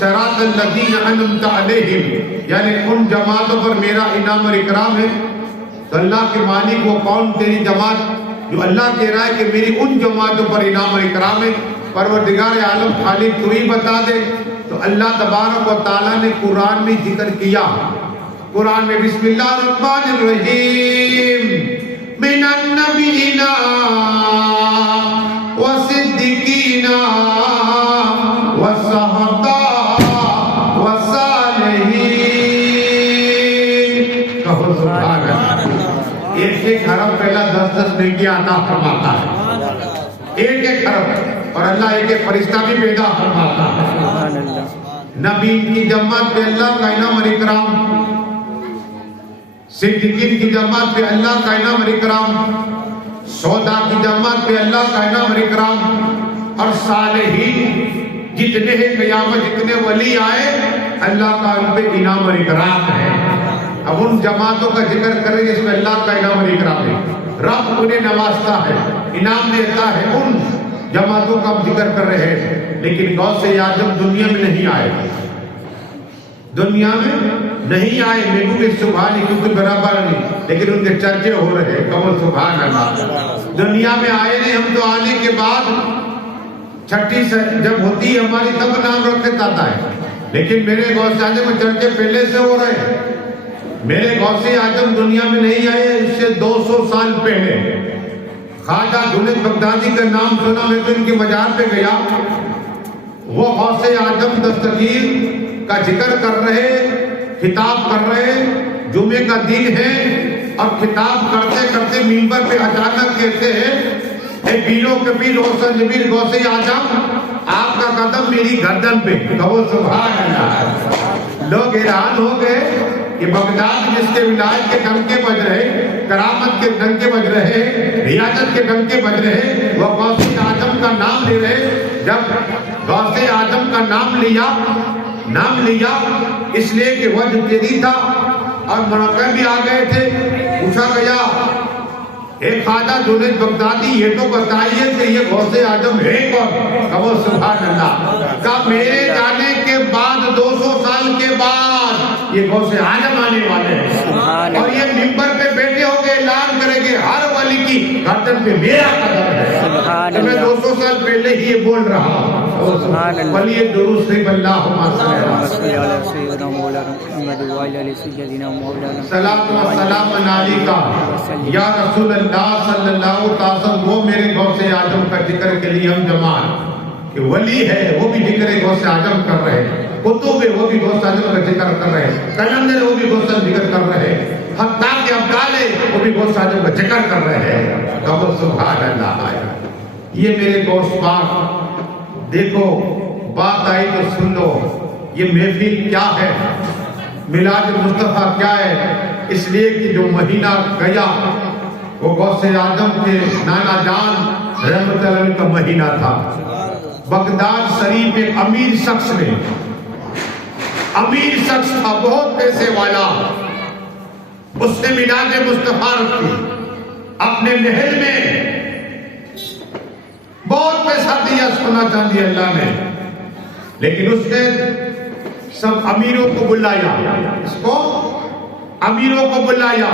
صراط الذین انعمت علیہم، یعنی ان جماعتوں پر میرا انعام اور اکرام ہے۔ تو اللہ کے مالک وہ کون تیری جماعت جو اللہ کہہ رہا ہے کہ میری ان جماعتوں پر انعام اور اکرام ہے؟ پروردگار عالم خالق تو ہی بتا دے۔ تو اللہ تبارک و تعالیٰ نے قرآن میں ذکر کیا، قرآن میں بسم اللہ الرحمن الرحیم، من النبیین والصدیقین والشہداء والصالحین۔ کہو سبحان اللہ۔ ایک حرف پہلا 10 نیکیاں عطا فرماتا ہے، ایک حرف، اور اللہ ایک فرشتہ بھی پیدا فرماتا ہے۔ نبی کی جماعت پہ اللہ کا انعام اور اکرام، صدیقین کی جماعت پہ اللہ کا انعام اور اکرام، شہداء کی جماعت پہ اللہ کا انعام اور اکرام، اور صالحین جتنے ہیں قیامت جتنے ولی آئے اللہ کا ان پہ انعام اور اکرام ہے۔ اب ان جماعتوں کا ذکر کریں جس میں اللہ کا انعام اور اکرام ہے، رب انہیں نوازتا ہے، انعام دیتا ہے، ان جماعتوں کا ہم ذکر کر رہے ہیں۔ لیکن غوث اعظم دنیا میں نہیں آئے، دنیا میں نہیں آئے، محبوب سبحانی کیونکہ برابر نہیں، لیکن ان کے چرچے ہو رہے ہیں۔ کہو سبحان اللہ۔ دنیا میں آئے نہیں، ہم تو آنے کے بعد چھٹی جب ہوتی ہے ہماری تب نام رکھتے آتا ہے، لیکن میرے غوث اعظم میں چرچے پہلے سے ہو رہے ہیں۔ میرے غوث اعظم دنیا میں نہیں آئے، اس سے 200 سال پہلے خواجہ جنید بغدادی کا نام سنا، میں تو ان کی مزار پہ گیا، وہ غوث اعظم دستگیر کا ذکر کر رہے، خطاب کر رہے، جمعے کا دن ہے، اور خطاب کرتے کرتے منبر پہ اچانک کہتے ہیں اے پیروں کے پیر روشن جبیر غوث اعظم، آپ کا قدم میری گردن پہ۔ کہو سبحان اللہ۔ لوگ حیران ہو گئے کہ بغداد جس کے ولایت کے ڈنکے بج رہے، کرامت کے ڈنکے بج رہے، ریاست کے ڈنکے بج رہے، وہ غوث اعظم کا نام لے رہے۔ جب غوث اعظم کا نام لیا اس لیے کہ وجہ تیری تھا اور مراقب بھی آ گئے تھے، پوچھا گیا اے خواجہ جنید بغدادی یہ تو بتائیے کہ یہ غوث اعظم ہے کون؟ کہو سبحان اللہ۔ کہا میرے جانے کے بعد 200 سال کے بعد یہ غوث اعظم آنے والے ہیں، اور یہ منبر پہ بیٹھے ہو کے اعلان کریں گے ہر ولی کی گردن پہ میرا قدم ہے۔ تو میں 200 سال پہلے ہی یہ بول رہا ہوں۔ ولی درود شریف اللہم صلی علی سیدنا مولانا محمد وعلی آلہ سیدنا مولانا صلاۃ و سلام علیکہ یا رسول اللہ صلی اللہ علیہ وسلم۔ وہ میرے غوث اعظم کا ذکر کے لیے ہم جماعت کہ ولی ہے وہ بھی ذکر غوث اعظم کر رہے ہیں، کتب ہے وہ بھی غوث اعظم کا ذکر کر رہے ہیں، کلندر وہ بھی غوث اعظم ذکر کر رہے ہیں، حتیٰ کہ ابدال ہے وہ بھی غوث اعظم کا ذکر کر رہے ہیں۔ کہو سبحان اللہ۔ یہ میرے غوث پاک، دیکھو بات آئی تو سن لو، یہ محفل کیا ہے، میلاد مصطفیٰ کیا ہے؟ اس لیے کہ جو مہینہ گیا وہ غوث اعظم کے نانا جان رحمت اللہ علیہ کا مہینہ تھا۔ بغداد شریف ایک امیر شخص تھا، بہت پیسے والا، اس نے میلاد مصطفیٰ رکھی اپنے محل میں، بہت پیسہ دیا، سونا چاندی اللہ نے، لیکن اس نے سب امیروں کو بلایا، اس کو امیروں کو بلایا،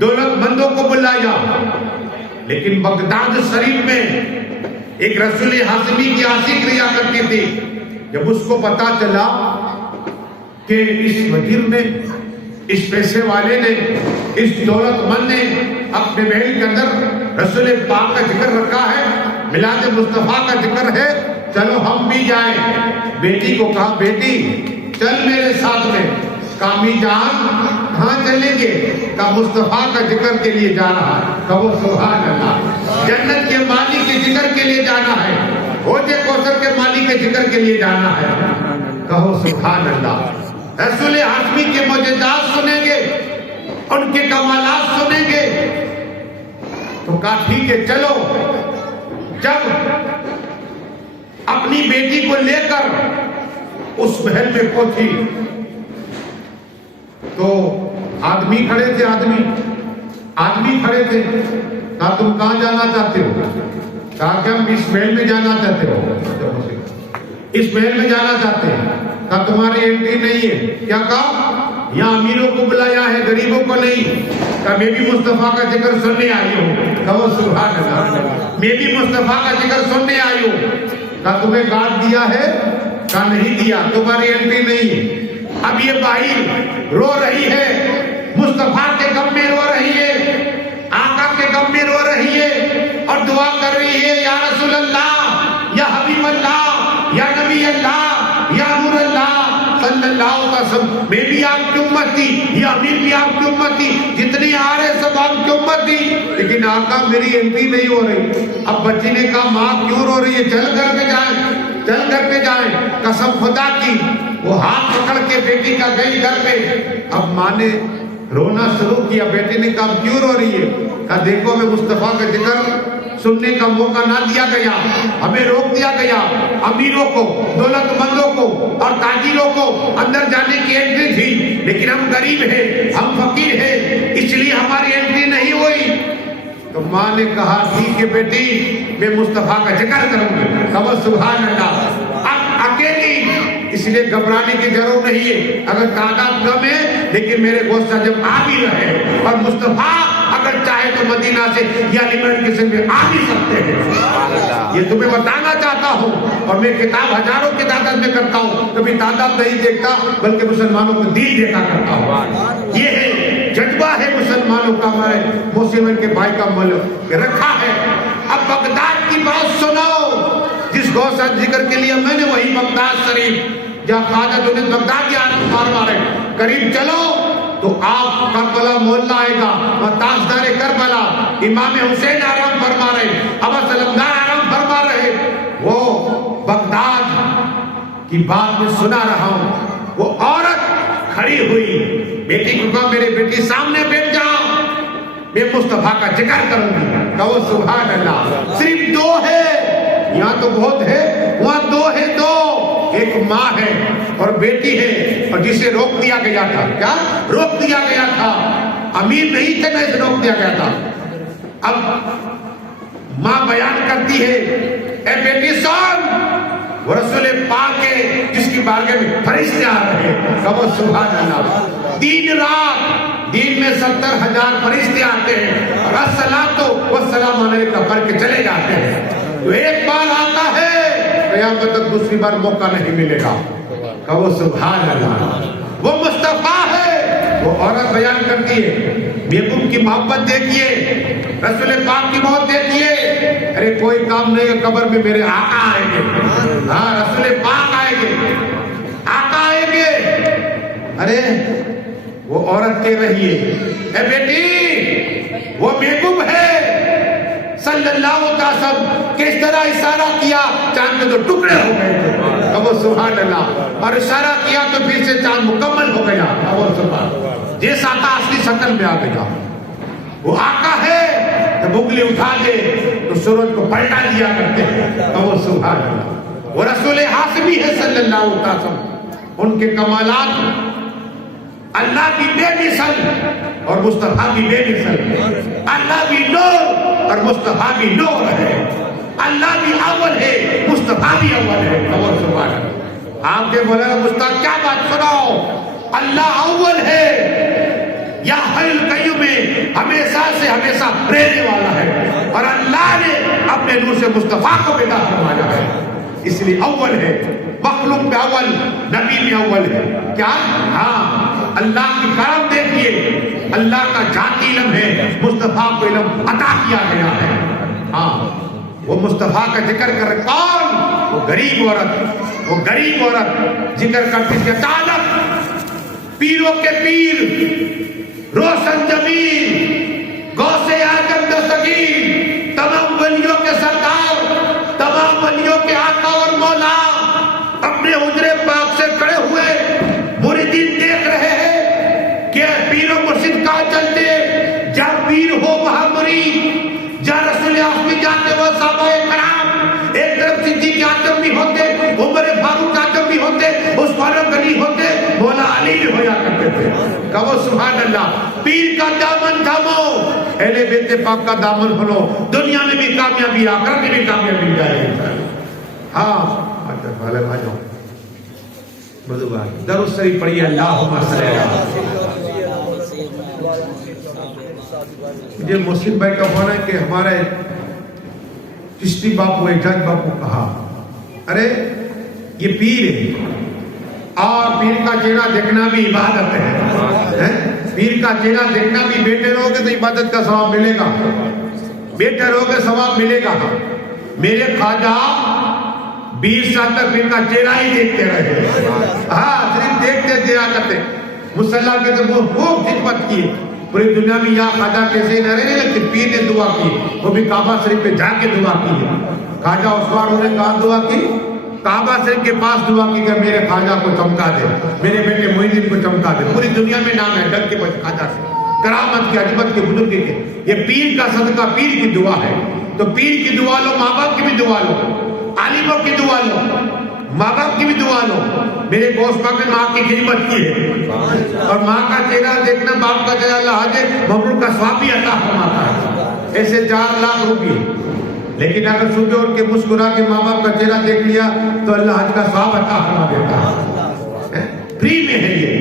دولت مندوں کو بلایا، لیکن بغداد شریف میں ایک رسول ہاشمی کی عاشق رہا کرتی تھی۔ جب اس کو پتا چلا کہ اس وزیر نے، اس پیسے والے نے، اس دولت مند نے اپنے محل کے اندر رسول پاک کا ذکر رکھا ہے، میلاد مصطفیٰ کا ذکر ہے، چلو ہم بھی جائیں۔ بیٹی کو کہا بیٹی چل میرے ساتھ میں۔ کامی جان کہاں چلیں گے؟ کہا مصطفیٰ کا ذکر کے لیے جانا ہے۔ کہو سبحان اللہ۔ جنت کے مالک کے ذکر کے لیے جانا ہے، حوض کوثر کے مالک کے ذکر کے لیے جانا ہے۔ کہو سبحان اللہ۔ رسول ہاشمی کے معجزات سنیں گے، ان کے کمالات سنیں گے، تو کہا ٹھیک ہے چلو۔ جب اپنی بیٹی کو لے کر اس محل میں پہنچی تو آدمی کھڑے تھے، آدمی کھڑے تھے۔ کہا تم کہاں جانا چاہتے ہو؟ کہا کہ ہم اس محل میں جانا چاہتے ہو، اس محل میں جانا چاہتے ہیں۔ کہا تمہاری انٹری نہیں ہے. کیا کہا؟ یہاں امیروں کو بلایا ہے غریبوں کو نہیں. کہا میں بھی مصطفیٰ کا ذکر سننے آئی ہوں. کہو سبحان اللہ. میں بھی مصطفیٰ کا ذکر سننے آئی ہوں. کہا تمہیں گارڈ دیا ہے؟ کہا نہیں دیا, تمہاری انٹری نہیں ہے. اب یہ باہر رو رہی ہے, مصطفیٰ کے غم میں رو رہی ہے, آقا کے غم میں رو رہی ہے اور دعا کر رہی ہے, یا رسول اللہ, یا حبیب اللہ, یا نبی اللہ, یا نور اللہ صلی اللہ علیہ وسلم, میں بھی آپ کی امت تھی, یہ امیر بھی آپ کی امت تھی, جتنے آ رہے سب آپ کی امت تھی, لیکن آقا میری انٹری نہیں ہو رہی. اب بچی نے کہا ماں کیوں رو رہی ہے؟ چل کر کے جائیں, چل کر کے جائیں. قسم خدا کی وہ ہاتھ پکڑ کے بیٹی کا گئی گھر پہ. اب ماں نے رونا شروع کیا. بیٹی نے کہا کیوں رو رہی ہے؟ کہا دیکھو ہمیں مصطفیٰ کا ذکر سننے کا موقع نہ دیا گیا, ہمیں روک دیا گیا. امیروں کو, دولت مندوں کو اور تاجروں کو اندر جانے کی انٹری تھی, لیکن ہم غریب ہیں, ہم فقیر ہیں, اس لیے ہماری انٹری نہیں ہوئی. تو ماں نے کہا ٹھیک ہے بیٹی, میں مصطفیٰ کا ذکر کروں گی. کہو سبحان اللہ. اب اکیلی, اس لیے گھبرانے کی ضرورت نہیں ہے. اگر تعداد کم ہے لیکن میرے گوشت جب آ بھی رہے, اور مصطفیٰ اگر چاہے تو مدینہ سے یا لیمن کے سن میں آ بھی سکتے ہیں. یہ تمہیں بتانا چاہتا ہوں, اور میں کتاب ہزاروں کی تعداد میں کرتا ہوں, کبھی تعداد نہیں دیکھتا بلکہ مسلمانوں کو دل دیکھا کرتا ہوں. یہ ہے جذبہ ہے مسلمانوں کا, ہمارے مسلمان کے بھائی کا ملک رکھا ہے. اب بغداد کی بات سنو, جس غوث ذکر کے لیے میں نے وہی بغداد شریف جہاں خواجہ جنید بغدادی آرام فرما رہے, قریب چلو تو آپ کربلا محلہ آئے گا, وہاں تاجدار کربلا امام حسین آرام فرما رہے, ابا سلمدار آرام فرما رہے. وہ بغداد کی بات میں سنا رہا ہوں. وہ عورت کھڑی ہوئی, بیٹی کو کہا میرے بیٹی سامنے بیٹھ جاؤ, میں مصطفیٰ کا ذکر کروں گی. کہو سبحان اللہ. صرف دو ہے, یہاں تو بہت ہے, وہاں دو ہے. دو, ایک ماں ہے اور بیٹی ہے, اور جسے روک دیا گیا تھا. کیا روک دیا گیا تھا؟ امیر نہیں تھے, نہیں روک دیا گیا تھا. اب ماں بیان کرتی ہے, اے بیٹی سن, وہ رسول پاک ہے جس کی بارگاہ میں فرشتے آ رہے ہیں. کہو سبحان اللہ. دن رات, دن میں 70,000 فرشتے آتے ہیں, اور الصلاۃ والسلام علیک پڑھ کے چلے جاتے ہیں. جو ایک بار آتا ہے قیامت تک دوسری بار موقع نہیں ملے گا. کہو سبحان اللہ. وہ مصطفیٰ ہے. وہ عورت بیان کرتی ہے, بیگم کی محبت دیکھیے, رسول پاک کی محبت دیکھیے. ارے کوئی کام نہیں ہے, قبر میں میرے آقا آئیں گے, ہاں رسول پاک آئیں گے, آقا آئیں گے. ارے وہ عورت کہہ رہی ہے, اے بیٹی وہ بیگم ہے صلی اللہ علیہ وسلم, کس طرح اشارہ کیا چاند کے دو ٹکڑے ہو گئے تھے. کہو سبحان اللہ. اور اشارہ کیا تو پھر سے چاند مکمل ہو گیا. کہو سبحان. جیسا آقا اصلی شکل میں آ گیا. وہ آقا ہے تو انگلی اٹھا دے تو سورج کو پلٹا دیا کرتے ہیں. کہو سبحان اللہ. وہ رسول ہاشمی ہے صلی اللہ علیہ وسلم. ان کے کمالات اللہ بھی بے مثل اور مصطفیٰ بھی بے مثل. اللہ بھی نور اور مصطفیٰ بھی نور ہے. اللہ بھی اول ہے, مصطفیٰ بھی اول ہے. کہو سبحان اللہ. آپ کے بولے مصطفیٰ کیا بات سناؤ, اللہ اول ہے, یا حی القیوم میں ہمیشہ سے ہمیشہ رہنے والا ہے, اور اللہ نے اپنے نور سے مصطفیٰ کو پیدا فرمایا ہے. اس لیے اول ہے, مخلوق میں اول, نبی میں اول ہے. کیا؟ ہاں اللہ کی کرم دیکھیے, اللہ کا ذاتی علم ہے, مصطفیٰ کو علم عطا کیا گیا ہے. ہاں وہ مصطفیٰ کا ذکر کر رہے. کون؟ وہ غریب عورت, وہ غریب عورت ذکر کرتی ہے. تعلق پیروں کے پیر, روشن جمیل, غوث اعظم دستگیر, تمام ولیوں کے سردار, تمام ولیوں کے آقا اور مولا, اپنے حجرے پاک سے کھڑے ہوئے مریدین دیکھ رہے ہیں کہ پیر و مرشد کہاں چلتے, جہاں پیر ہو وہاں مرید, جہاں رسول ہاشمی جاتے وہ صحابہ کرام, ایک طرف صدیق اعظم بھی ہوتے, عمر فاروق اعظم بھی ہوتے, عثمان غنی ہوتے, مولا علی بھی ہویا کرتے تھے. کہو سبحان اللہ. پیر کا دامن تھامو, اہل بیت پاک کا دامن کھولو, دنیا میں بھی کامیابی, آخرت میں بھی کامیابی جائے. ہاں بھالے بھائیوں, درود شریف پڑھیے اللہم صلی اللہ۔ مجھے محسن بھائی کا فون ہے کہ ہمارے چشتی باپو اعجاز باپو کہا ارے یہ پیر ہے اور پیر کا چہرہ دیکھنا بھی عبادت ہے، پیر کا چہرہ دیکھنا بھی، بیٹھے رہو گے تو عبادت کا ثواب ملے گا، بیٹھے رہو گے ثواب ملے گا۔ میرے خواجہ 20 سال تک پیر کا چہرہ ہی دیکھتے رہے، ہاں صرف دیکھتے دیا کرتے، مسلح کے تو خوب خدمت کی پوری دنیا میں۔ یا خواجہ کیسے نہ رہے لیکن پیر نے دعا کی، وہ بھی کعبہ شریف پہ جا کے دعا کی ہے۔ خواجہ عثمان نے کہا دعا کی، کعبہ شریف کے پاس دعا کی کہ میرے خواجہ کو چمکا دے، میرے بیٹے معین الدین کو چمکا دے۔ پوری دنیا میں نام ہے ڈر کے بچ خواجہ سے، کرامت کے، عظمت کے، بزرگی کے۔ یہ پیر کا صدقہ، پیر کی دعا ہے، تو پیر کی دعا لو، ماں باپ کی بھی دعا لو، عالموں کی دعا لو، ماں باپ کی بھی دعا لو۔ میرے گوشت پاک نے ماں کی خدمت کی ہے اور ماں کا چہرہ دیکھنا، باپ کا چہرہ اللہ حاج مبرور کا ثواب بھی عطا فرماتا ہے، ایسے 4 لاکھ روپے۔ لیکن اگر صبح اٹھ کے مسکرا کے ماں باپ کا چہرہ دیکھ لیا تو اللہ حج کا ثواب عطا فرما دیتا ہے۔ فری میں ہے، یہ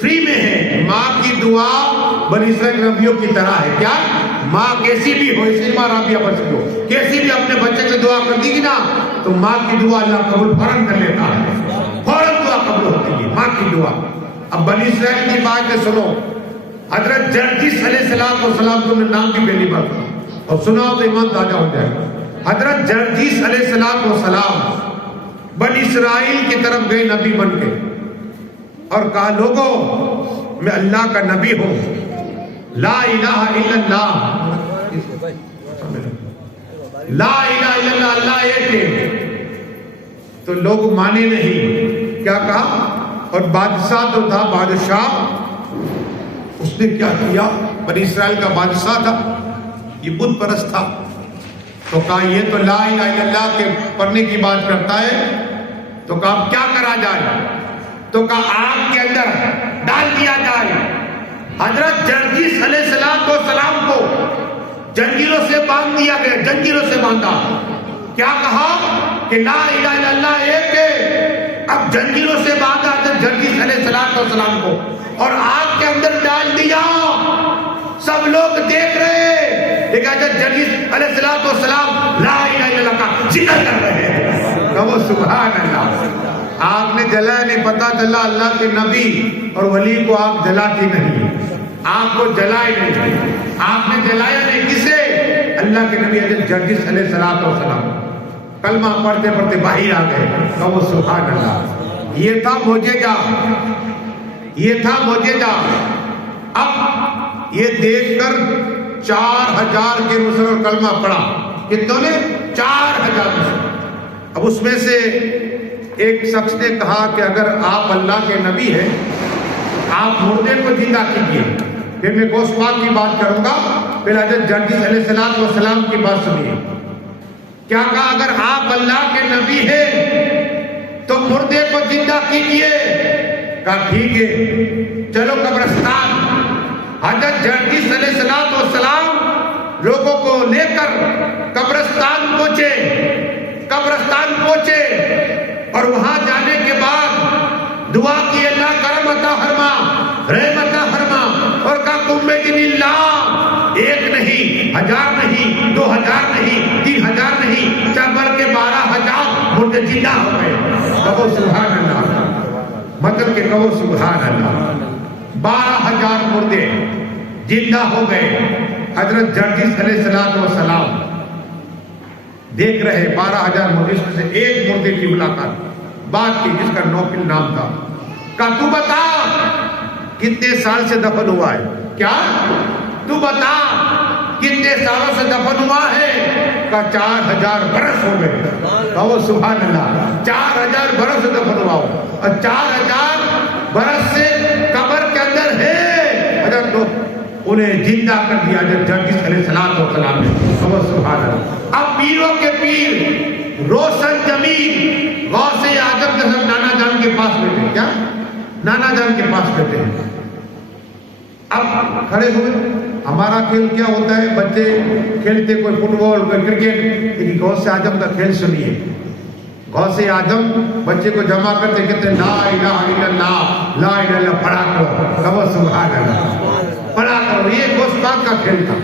فری میں ہے۔ ماں کی دعا بنی اسرائیل نبیوں کی طرح ہے۔ کیا ماں کیسی بھی ہو، اسی ماں رابعہ بچ ہو، کیسی بھی اپنے بچے سے دعا کر دی گی نا تو ماں کی دعا اللہ قبول فوراً کر لیتا ہے، فوراً دعا قبول ہوتی ہے ماں کی دعا۔ اب بنی اسرائیل کی بات سنو، حضرت جرجس علیہ السلام، تم نے نام کی پہلی بار سنا اور سناؤ تو ایمان تازہ ہو جائے گا۔ حضرت جرجس علیہ السلام بنی اسرائیل کی طرف گئے نبی بن کے اور کہا لوگوں میں اللہ کا نبی ہوں، لا الہ الا اللہ، لا الہ الا اللہ، اللہ ایک ہے۔ تو لوگ مانے نہیں، کیا کہا؟ اور بادشاہ تو تھا، بادشاہ اس نے کیا کیا؟ بنی اسرائیل کا بادشاہ تھا، یہ بت پرست تھا، تو کہا یہ تو لا الہ الا اللہ کے پڑھنے کی بات کرتا ہے، تو کہا کیا کرا جائے؟ تو کہا آگ کے اندر ڈال دیا جائے۔ حضرت جرجس علیہ السلام کو جنجیروں سے باندھ دیا گیا، جنجیروں سے باندھا۔ کیا کہا کہ لا الہ الا اللہ ایک ہے۔ اب جنجیروں سے باندھا حضرت جرجس علیہ السلام کو اور آگ کے اندر ڈال دیا۔ سب لوگ دیکھ رہے، لیکن حضرت جرجس علیہ السلام لا الہ الا اللہ کا ذکر کر رہے ہیں۔ کہو سبحان اللہ۔ آگ نے جلایا نہیں، پتا چلا اللہ کے نبی اور ولی کو آگ جلاتی نہیں، آگ کو جلائے نہیں، آگ نے جلایا نہیں، کسے؟ اللہ کے نبی حضرت جرجس علیہ السلام کلمہ پڑھتے پڑھتے باہر آ گئے۔ کہو سبحان اللہ۔ یہ تھا معجزہ، یہ تھا معجزہ۔ اب یہ دیکھ کر 4000 کے مسلمان کلمہ پڑھا، کتنوں نے؟ 4000۔ اب اس میں سے ایک شخص نے کہا کہ اگر آپ اللہ کے نبی ہیں آپ مردے کو زندہ کیجیے۔ پھر میں گوشت پاک کی بات کروں گا، پھر حضرت جرجس علیہ السلام کی بات سنیے۔ کیا کہا؟ اگر آپ اللہ کے نبی ہیں تو مردے کو زندہ کیجیے۔ کہا ٹھیک ہے، چلو قبرستان۔ حضرت جرجس علیہ السلام لوگوں کو لے کر قبرستان پہنچے اور وہاں جانے کے بعد دعا کی اللہ کرم عطا فرما، رحم عطا فرما، اور کہا قم بدین اللہ، ایک نہیں، 1000 نہیں، 2000 نہیں، 3000 نہیں، بلکہ 12000 مردے زندہ ہو گئے۔ کہو سبحان اللہ، مطلب کہ کہو سبحان اللہ، 12000 مردے زندہ ہو گئے۔ حضرت جرجس علیہ السلام دیکھ رہے 12000 مردے سے ایک مردے کی ملاقات بات کی جس کا نوفل نام تھا۔ کہا تو بتا کتنے سال سے دفن ہوا ہے؟ کیا تو بتا کتنے سالوں سے دفن ہوا ہے؟ کہا 4000 برس ہو گئے۔ کہو سبحان اللہ، 4000 برس سے دفن ہوا ہو اور 4000 برس سے قبر کے اندر ہے۔ حضرت انہیں زندہ کر دیا حضرت جرجس علیہ السلام نے۔ کہو سبحان اللہ۔ اب پیروں کے پیر روشن جمیل غوث اعظم کے سب نانا جان کے پاس بیٹھے ہیں۔ کیا؟ نانا جان کے پاس بیٹھے ہیں۔ اب کھڑے ہوئے، ہمارا کھیل کیا ہوتا ہے، بچے کھیلتے کوئی فٹ بال کوئی کرکٹ، لیکن غوث اعظم کا کھیل سنیے۔ غوث اعظم بچے کو جمع کرتے کہتے لا الہ الا اللہ، لا الہ الا اللہ پڑھا کرو، کہو سبحان اللہ، پڑھا کرو۔ یہ غوث پاک کا کھیل تھا۔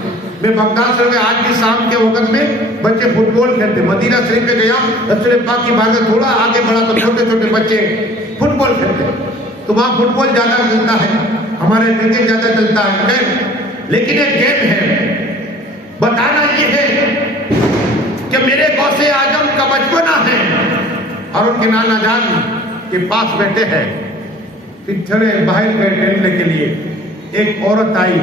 میں بغداد سے آج بھی شام کے وقت میں بچے فٹ بال کھیلتے، مدینہ شریف میں گیا رسول پاک کی بارگاہ تھوڑا آگے بڑھا تو چھوٹے چھوٹے بچے فٹ بال کھیلتے، تو وہاں فٹ بال زیادہ چلتا ہے، ہمارے کرکٹ زیادہ چلتا ہے، خیر لیکن ایک گیم ہے۔ بتانا یہ ہے کہ میرے غوث اعظم کا بچپنا ہے اور ان کے نانا جان کے پاس بیٹھے ہیں، پھر تھوڑے باہر گئے ٹہلنے کے لیے، ایک عورت آئی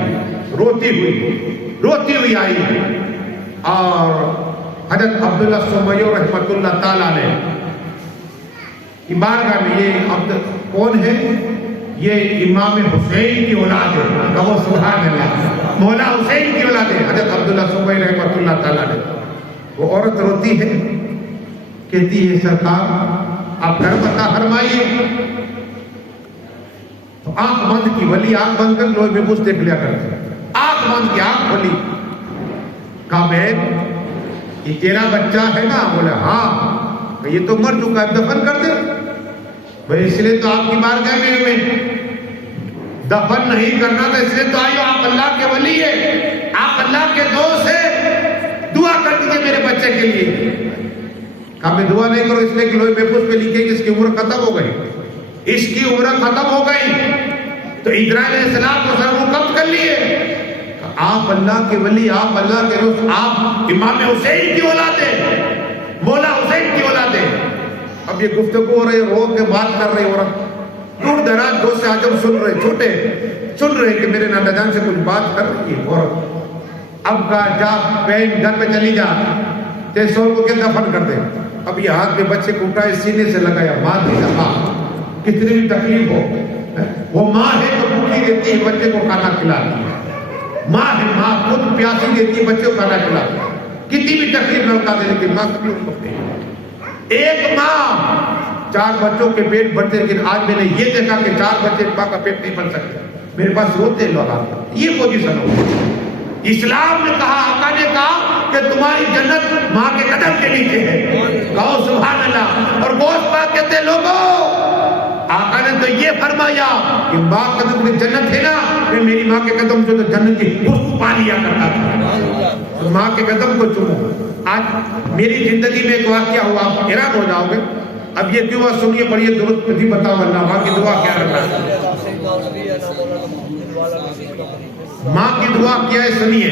روتی ہوئی آئی اور حضرت عبداللہ سمیع رحمۃ اللہ تعالیٰ علیہ کی بارگاہ میں، یہ عبد کون ہے؟ یہ امام حسین کی اولاد ہے، کہو سبحان اللہ، مولا حسین کی اولاد ہے حضرت عبداللہ سمیع رحمۃ اللہ تعالیٰ علیہ۔ وہ عورت روتی ہے، کہتی ہے سرکار آپ گھر بتا فرمائیے، تو آنکھ بند کی، ولی آنکھ بند کر لوگ میں کچھ دیکھ لیا کرتے، آنکھ بند کی، آنکھ کھولی، کہا بہن یہ تیرا بچہ ہے نا؟ بولے ہاں۔ یہ تو مر چکا ہے، دفن کر دے۔ بھئی اس لیے تو آپ کی بارگاہ میں دفن نہیں کرنا تھا، اس لیے تو آئیو، آپ اللہ کے ولی ہے، آپ اللہ کے دوست ہیں، دعا کر دیجئے میرے بچے کے لیے۔ کہا میں دعا نہیں کروں، اس لیے کہ لوہے محفوظ پہ لکھے کہ اس کی عمر ختم ہو گئی، اس کی عمر ختم ہو گئی۔ تو اسرائیل علیہ السلام کو سر قبض کر لیے۔ آپ اللہ کے ولی، آپ اللہ کے رسول، آپ امام حسین کی اولاد ہیں، مولا حسین کی اولاد ہیں۔ اب یہ گفتگو ہو رہی ہے، رو کے بات کر رہی عورت، دور دراز غوث اعظم سن رہے، چھوٹے سن رہے کہ میرے نانا جان سے کچھ بات کر رہی ہے عورت۔ اب کہا جا بہن گھر میں چلی جا، تیرے شوہر کو کیا دفن کر دے۔ اب یہ ہاتھ میں بچے کو اٹھائے، سینے سے لگایا، ماں کی دفعہ کتنی بھی تکلیف ہو، وہ ماں ہے تو بھوکی دیتی ہے، بچے کو کھانا کھلاتی ہے، ماں ہے، ماں خود پیاسی دیتی ہے، بچے کو کھانا کھلاتی ہے، کتنی بھی تکلیف لڑکا دے لیکن ماں کبھی نہیں کرتی ہے۔ ایک ماں 4 بچوں کے پیٹ بھرتے، لیکن آج میں نے یہ دیکھا کہ 4 بچے ماں کا پیٹ نہیں بھر سکتے، میرے پاس روتے لوگ آتے۔ یہ پوزیشن ہو، اسلام نے کہا، آقا نے کہا کہ تمہاری جنت ماں کے قدم کے نیچے ہے، کہو سبحان اللہ۔ اور غوث پاک کہتے ہیں لوگوں، آقا نے تو یہ فرمایا کہ ماں کے قدم میں جنت ہے نا، میں میری ماں کے قدم سے تو جنت کی خوشبو پا لیا کرتا تھا، ماں کے قدم کو چومو۔ آج میری زندگی میں ایک واقعہ ہوا، آپ حیران ہو جاؤ گے۔ اب یہ کیوں سنیے، پڑھیے، درست پڑھی، بتاؤ اللہ ماں کی دعا کیا کرتا ہے، ماں کی دعا کیا ہے سنیے۔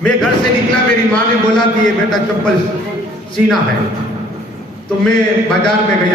میں گھر سے نکلا، میری ماں نے بولا کہ یہ بیٹا چپل سینا ہے، تو میں بازار میں گیا۔